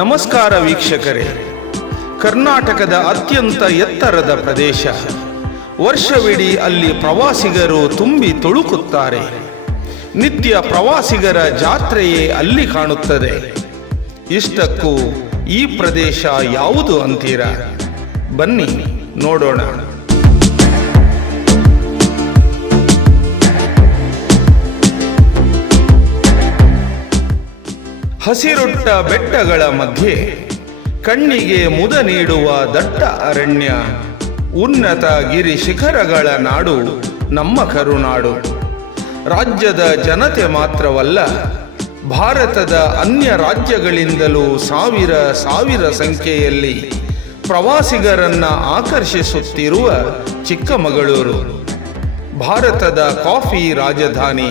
ನಮಸ್ಕಾರ ವೀಕ್ಷಕರೇ. ಕರ್ನಾಟಕದ ಅತ್ಯಂತ ಎತ್ತರದ ಪ್ರದೇಶ. ವರ್ಷವಿಡೀ ಅಲ್ಲಿ ಪ್ರವಾಸಿಗರು ತುಂಬಿ ತುಳುಕುತ್ತಾರೆ. ನಿತ್ಯ ಪ್ರವಾಸಿಗರ ಜಾತ್ರೆಯೇ ಅಲ್ಲಿ ಕಾಣುತ್ತದೆ. ಇಷ್ಟಕ್ಕೂ ಈ ಪ್ರದೇಶ ಯಾವುದು ಅಂತೀರಾ? ಬನ್ನಿ ನೋಡೋಣ. ಹಸಿರುಟ್ಟ ಬೆಟ್ಟಗಳ ಮಧ್ಯೆ ಕಣ್ಣಿಗೆ ಮುದ ನೀಡುವ ದಟ್ಟ ಅರಣ್ಯ, ಉನ್ನತ ಗಿರಿ ಶಿಖರಗಳ ನಾಡು ನಮ್ಮ ಕರುನಾಡು. ರಾಜ್ಯದ ಜನತೆ ಮಾತ್ರವಲ್ಲ, ಭಾರತದ ಅನ್ಯ ರಾಜ್ಯಗಳಿಂದಲೂ ಸಾವಿರ ಸಾವಿರ ಸಂಖ್ಯೆಯಲ್ಲಿ ಪ್ರವಾಸಿಗರನ್ನ ಆಕರ್ಷಿಸುತ್ತಿರುವ ಚಿಕ್ಕಮಗಳೂರು. ಭಾರತದ ಕಾಫಿ ರಾಜಧಾನಿ,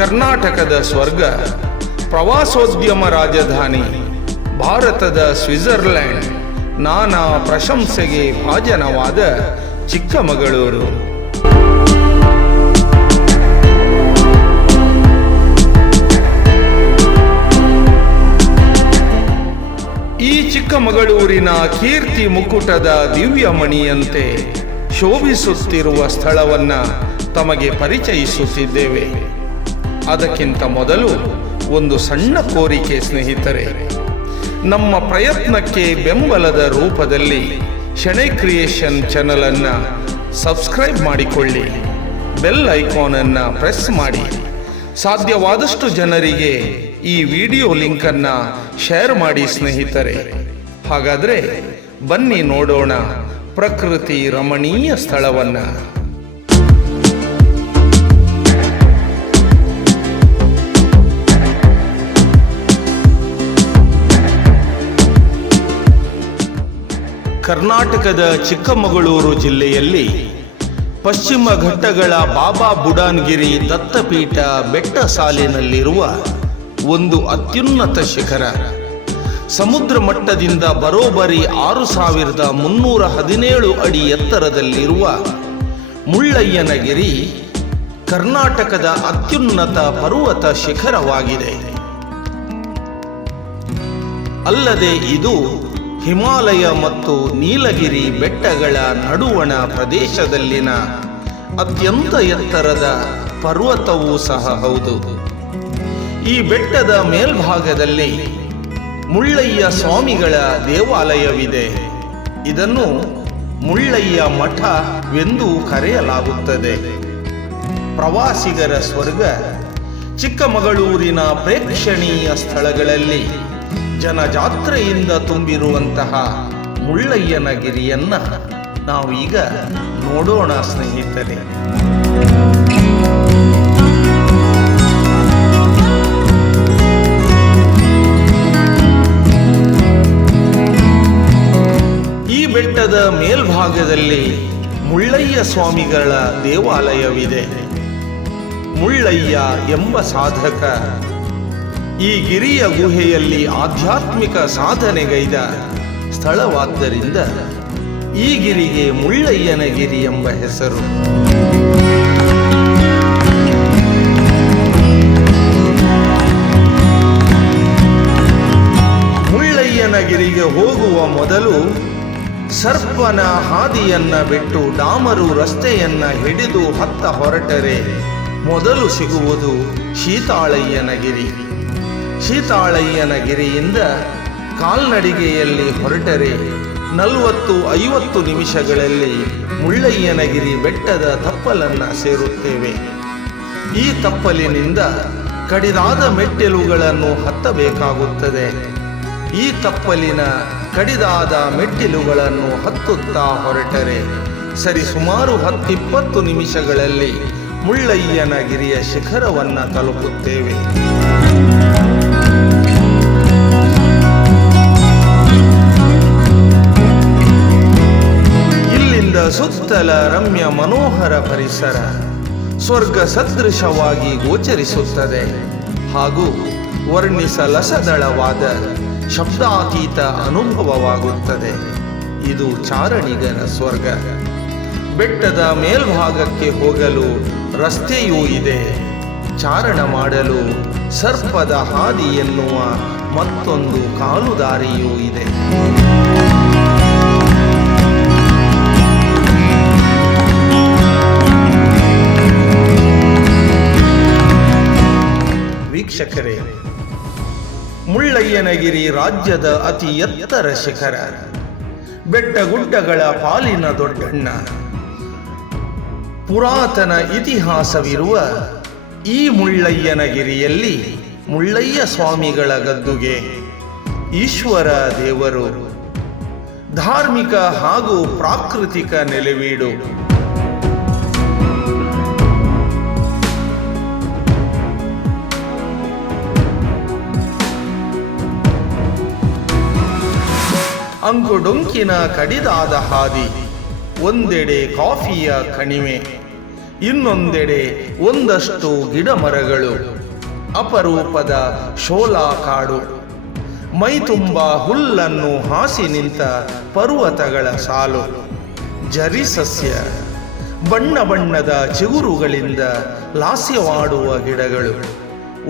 ಕರ್ನಾಟಕದ ಸ್ವರ್ಗ, ಪ್ರವಾಸೋದ್ಯಮ ರಾಜಧಾನಿ, ಭಾರತದ ಸ್ವಿಟ್ಜರ್ಲ್ಯಾಂಡ್, ನಾನಾ ಪ್ರಶಂಸೆಗೆ ಭಾಜನವಾದ ಚಿಕ್ಕಮಗಳೂರು. ಈ ಚಿಕ್ಕಮಗಳೂರಿನ ಕೀರ್ತಿ ಮುಕುಟದ ದಿವ್ಯಮಣಿಯಂತೆ ಶೋಭಿಸುತ್ತಿರುವ ಸ್ಥಳವನ್ನ ತಮಗೆ ಪರಿಚಯಿಸುತ್ತಿದ್ದೇವೆ. ಅದಕ್ಕಿಂತ ಮೊದಲು ಒಂದು ಸಣ್ಣ ಕೋರಿಕೆ ಸ್ನೇಹಿತರೆ. ನಮ್ಮ ಪ್ರಯತ್ನಕ್ಕೆ ಬೆಂಬಲದ ರೂಪದಲ್ಲಿ ಶೆಣೈ ಕ್ರಿಯೇಷನ್ ಚಾನೆಲ್ ಅನ್ನು ಸಬ್ಸ್ಕ್ರೈಬ್ ಮಾಡಿಕೊಳ್ಳಿ, ಬೆಲ್ ಐಕಾನ್ ಅನ್ನು ಪ್ರೆಸ್ ಮಾಡಿ, ಸಾಧ್ಯವಾದಷ್ಟು ಜನರಿಗೆ ಈ ವಿಡಿಯೋ ಲಿಂಕ್ ಅನ್ನು ಶೇರ್ ಮಾಡಿ ಸ್ನೇಹಿತರೆ. ಹಾಗಾದ್ರೆ ಬನ್ನಿ ನೋಡೋಣ ಪ್ರಕೃತಿ ರಮಣೀಯ ಸ್ಥಳವನ್ನ. ಕರ್ನಾಟಕದ ಚಿಕ್ಕಮಗಳೂರು ಜಿಲ್ಲೆಯಲ್ಲಿ ಪಶ್ಚಿಮ ಘಟ್ಟಗಳ ಬಾಬಾ ಬುಡಾನ್ಗಿರಿ ದತ್ತಪೀಠ ಬೆಟ್ಟ ಸಾಲಿನಲ್ಲಿರುವ ಒಂದು ಅತ್ಯುನ್ನತ ಶಿಖರ. ಸಮುದ್ರ ಮಟ್ಟದಿಂದ ಬರೋಬ್ಬರಿ 6317 ಅಡಿ ಎತ್ತರದಲ್ಲಿರುವ ಮುಳ್ಳಯ್ಯನಗಿರಿ ಕರ್ನಾಟಕದ ಅತ್ಯುನ್ನತ ಪರ್ವತ ಶಿಖರವಾಗಿದೆ. ಅಲ್ಲದೆ ಇದು ಹಿಮಾಲಯ ಮತ್ತು ನೀಲಗಿರಿ ಬೆಟ್ಟಗಳ ನಡುವಣ ಪ್ರದೇಶದಲ್ಲಿನ ಅತ್ಯಂತ ಎತ್ತರದ ಪರ್ವತವೂ ಸಹ ಹೌದು. ಈ ಬೆಟ್ಟದ ಮೇಲ್ಭಾಗದಲ್ಲಿ ಮುಳ್ಳಯ್ಯ ಸ್ವಾಮಿಗಳ ದೇವಾಲಯವಿದೆ. ಇದನ್ನು ಮುಳ್ಳಯ್ಯ ಮಠವೆಂದು ಕರೆಯಲಾಗುತ್ತದೆ. ಪ್ರವಾಸಿಗರ ಸ್ವರ್ಗ. ಚಿಕ್ಕಮಗಳೂರಿನ ಪ್ರೇಕ್ಷಣೀಯ ಸ್ಥಳಗಳಲ್ಲಿ ಜನಜಾತ್ರೆಯಿಂದ ತುಂಬಿರುವಂತಹ ಮುಳ್ಳಯ್ಯನಗಿರಿಯನ್ನ ನಾವೀಗ ನೋಡೋಣ ಸ್ನೇಹಿತರೆ. ಈ ಬೆಟ್ಟದ ಮೇಲ್ಭಾಗದಲ್ಲಿ ಮುಳ್ಳಯ್ಯ ಸ್ವಾಮಿಗಳ ದೇವಾಲಯವಿದೆ. ಮುಳ್ಳಯ್ಯ ಎಂಬ ಸಾಧಕ ಈ ಗಿರಿಯ ಗುಹೆಯಲ್ಲಿ ಆಧ್ಯಾತ್ಮಿಕ ಸಾಧನೆಗೈದ ಸ್ಥಳವಾದ್ದರಿಂದ ಈ ಗಿರಿಗೆ ಮುಳ್ಳಯ್ಯನಗಿರಿ ಎಂಬ ಹೆಸರು. ಮುಳ್ಳಯ್ಯನಗಿರಿಗೆ ಹೋಗುವ ಮೊದಲು ಸರ್ಪನ ಹಾದಿಯನ್ನ ಬಿಟ್ಟು ಡಾಮರು ರಸ್ತೆಯನ್ನ ಹಿಡಿದು ಹತ್ತ ಹೊರಟರೆ ಮೊದಲು ಸಿಗುವುದು ಶೀತಾಳಯ್ಯನಗಿರಿ. ಶೀತಾಳಯ್ಯನಗಿರಿಯಿಂದ ಕಾಲ್ನಡಿಗೆಯಲ್ಲಿ ಹೊರಟರೆ 40-50 ನಿಮಿಷಗಳಲ್ಲಿ ಮುಳ್ಳಯ್ಯನಗಿರಿ ಬೆಟ್ಟದ ತಪ್ಪಲನ್ನ ಸೇರುತ್ತೇವೆ. ಈ ತಪ್ಪಲಿನಿಂದ ಕಡಿದಾದ ಮೆಟ್ಟಿಲುಗಳನ್ನು ಹತ್ತಬೇಕಾಗುತ್ತದೆ. ಈ ತಪ್ಪಲಿನ ಕಡಿದಾದ ಮೆಟ್ಟಿಲುಗಳನ್ನು ಹತ್ತುತ್ತಾ ಹೊರಟರೆ ಸರಿಸುಮಾರು 10-20 ನಿಮಿಷಗಳಲ್ಲಿ ಮುಳ್ಳಯ್ಯನಗಿರಿಯ ಶಿಖರವನ್ನ ತಲುಪುತ್ತೇವೆ. ಇಲ್ಲಿಂದ ಸುತ್ತಲ ರಮ್ಯ ಮನೋಹರ ಪರಿಸರ ಸ್ವರ್ಗ ಸದೃಶವಾಗಿ ಗೋಚರಿಸುತ್ತದೆ ಹಾಗೂ ವರ್ಣಿಸಲಸದಳವಾದ ಶಬ್ದಾತೀತ ಅನುಭವವಾಗುತ್ತದೆ. ಇದು ಚಾರಣಿಗರ ಸ್ವರ್ಗ. ಬೆಟ್ಟದ ಮೇಲ್ಭಾಗಕ್ಕೆ ಹೋಗಲು ರಸ್ತೆಯೂ ಇದೆ. ಚಾರಣ ಮಾಡಲು ಸರ್ಪದ ಹಾದಿ ಎನ್ನುವ ಮತ್ತೊಂದು ಕಾಲುದಾರಿಯೂ ಇದೆ. ವೀಕ್ಷಕರೇ, ಮುಳ್ಳಯ್ಯನಗಿರಿ ರಾಜ್ಯದ ಅತಿ ಎತ್ತರ ಶಿಖರ, ಬೆಟ್ಟಗುಡ್ಡಗಳ ಪಾಲಿನ ದೊಡ್ಡಣ್ಣ. ಪುರಾತನ ಇತಿಹಾಸವಿರುವ ಈ ಮುಳ್ಳಯ್ಯನಗಿರಿಯಲ್ಲಿ ಮುಳ್ಳಯ್ಯ ಸ್ವಾಮಿಗಳ ಗದ್ದುಗೆ, ಈಶ್ವರ ದೇವರು, ಧಾರ್ಮಿಕ ಹಾಗೂ ಪ್ರಾಕೃತಿಕ ನೆಲೆವೀಡು. ಅಂಕುಡೊಂಕಿನ ಕಡಿದಾದ ಹಾದಿ, ಒಂದೆಡೆ ಕಾಫಿಯ ಕಣಿವೆ, ಇನ್ನೊಂದೆಡೆ ಒಂದಷ್ಟು ಗಿಡ ಮರಗಳು, ಅಪರೂಪದ ಶೋಲಾ ಕಾಡು, ಮೈತುಂಬ ಹುಲ್ಲನ್ನು ಹಾಸಿ ನಿಂತ ಪರ್ವತಗಳ ಸಾಲು, ಜರಿ ಸಸ್ಯ, ಬಣ್ಣ ಬಣ್ಣದ ಚಿಗುರುಗಳಿಂದ ಲಾಸ್ಯವಾಡುವ ಗಿಡಗಳು.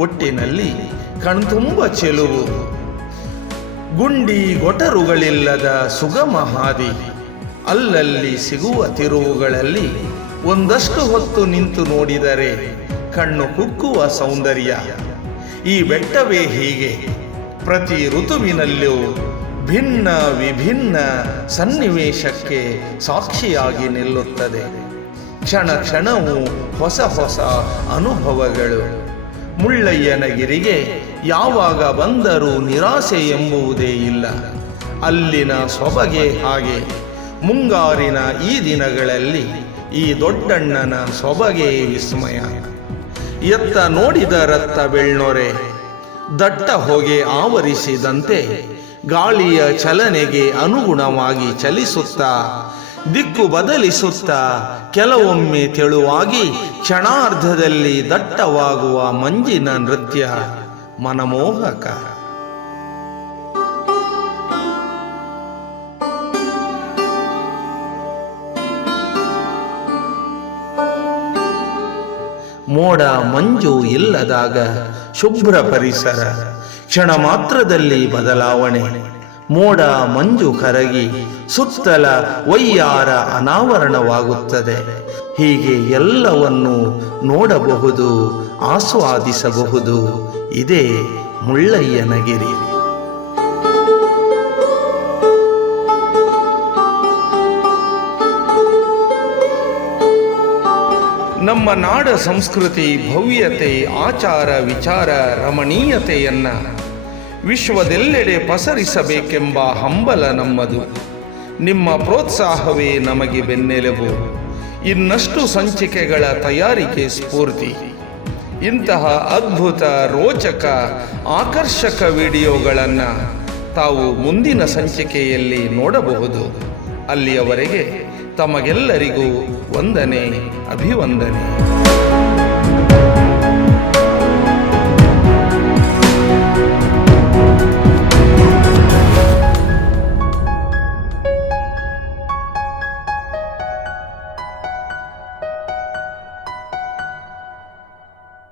ಒಟ್ಟಿನಲ್ಲಿ ಕಣ್ತುಂಬ ಚೆಲುವು, ಗುಂಡಿ ಗೊಟರುಗಳಿಲ್ಲದ ಸುಗಮ ಹಾದಿ. ಅಲ್ಲಲ್ಲಿ ಸಿಗುವ ತಿರುವುಗಳಲ್ಲಿ ಒಂದಷ್ಟು ಹೊತ್ತು ನಿಂತು ನೋಡಿದರೆ ಕಣ್ಣು ಕುಕ್ಕುವ ಸೌಂದರ್ಯ. ಈ ಬೆಟ್ಟವೇ ಹೀಗೆ ಪ್ರತಿ ಋತುವಿನಲ್ಲೂ ಭಿನ್ನ ವಿಭಿನ್ನ ಸನ್ನಿವೇಶಕ್ಕೆ ಸಾಕ್ಷಿಯಾಗಿ ನಿಲ್ಲುತ್ತದೆ. ಕ್ಷಣ ಕ್ಷಣವೂ ಹೊಸ ಹೊಸ ಅನುಭವಗಳು. ಮುಳ್ಳಯ್ಯನಗಿರಿಗೆ ಯಾವಾಗ ಬಂದರೂ ನಿರಾಸೆ ಎಂಬುವುದೇ ಇಲ್ಲ. ಅಲ್ಲಿನ ಸೊಬಗೆ ಹಾಗೆ. ಮುಂಗಾರಿನ ಈ ದಿನಗಳಲ್ಲಿ ಈ ದೊಡ್ಡಣ್ಣನ ಸೊಬಗೆ ವಿಸ್ಮಯ. ಎತ್ತ ನೋಡಿದ ರತ್ತ ಬೆಳ್ನೊರೆ, ದಟ್ಟ ಹೊಗೆ ಆವರಿಸಿದಂತೆ ಗಾಳಿಯ ಚಲನೆಗೆ ಅನುಗುಣವಾಗಿ ಚಲಿಸುತ್ತಾ, ದಿಕ್ಕು ಬದಲಿಸುತ್ತಾ, ಕೆಲವೊಮ್ಮೆ ತೆಳುವಾಗಿ ಕ್ಷಣಾರ್ಧದಲ್ಲಿ ದಟ್ಟವಾಗುವ ಮಂಜಿನ ನೃತ್ಯ ಮನಮೋಹಕ. ಮೋಡ ಮಂಜು ಇಲ್ಲದಾಗ ಶುಭ್ರ ಪರಿಸರ, ಕ್ಷಣ ಮಾತ್ರದಲ್ಲಿ ಬದಲಾವಣೆ. ಮೋಡ ಮಂಜು ಕರಗಿ ಸುತ್ತಲ ವಯ್ಯಾರ ಅನಾವರಣವಾಗುತ್ತದೆ. ಹೀಗೆ ಎಲ್ಲವನ್ನೂ ನೋಡಬಹುದು, ಆಸ್ವಾದಿಸಬಹುದು. ಇದೇ ಮುಳ್ಳಯ್ಯನಗಿರಿ. ನಮ್ಮ ನಾಡ ಸಂಸ್ಕೃತಿ, ಭವ್ಯತೆ, ಆಚಾರ ವಿಚಾರ, ರಮಣೀಯತೆಯನ್ನ ವಿಶ್ವದೆಲ್ಲೆಡೆ ಪಸರಿಸಬೇಕೆಂಬ ಹಂಬಲ ನಮ್ಮದು. ನಿಮ್ಮ ಪ್ರೋತ್ಸಾಹವೇ ನಮಗೆ ಬೆನ್ನೆಲುಬು. ಇನ್ನಷ್ಟು ಸಂಚಿಕೆಗಳ ತಯಾರಿಕೆ ಸ್ಫೂರ್ತಿ. ಇಂತಹ ಅದ್ಭುತ, ರೋಚಕ, ಆಕರ್ಷಕ ವಿಡಿಯೋಗಳನ್ನು ತಾವು ಮುಂದಿನ ಸಂಚಿಕೆಯಲ್ಲಿ ನೋಡಬಹುದು. ಅಲ್ಲಿಯವರೆಗೆ ತಮಗೆಲ್ಲರಿಗೂ ವಂದನೆ, ಅಭಿವಂದನೆ.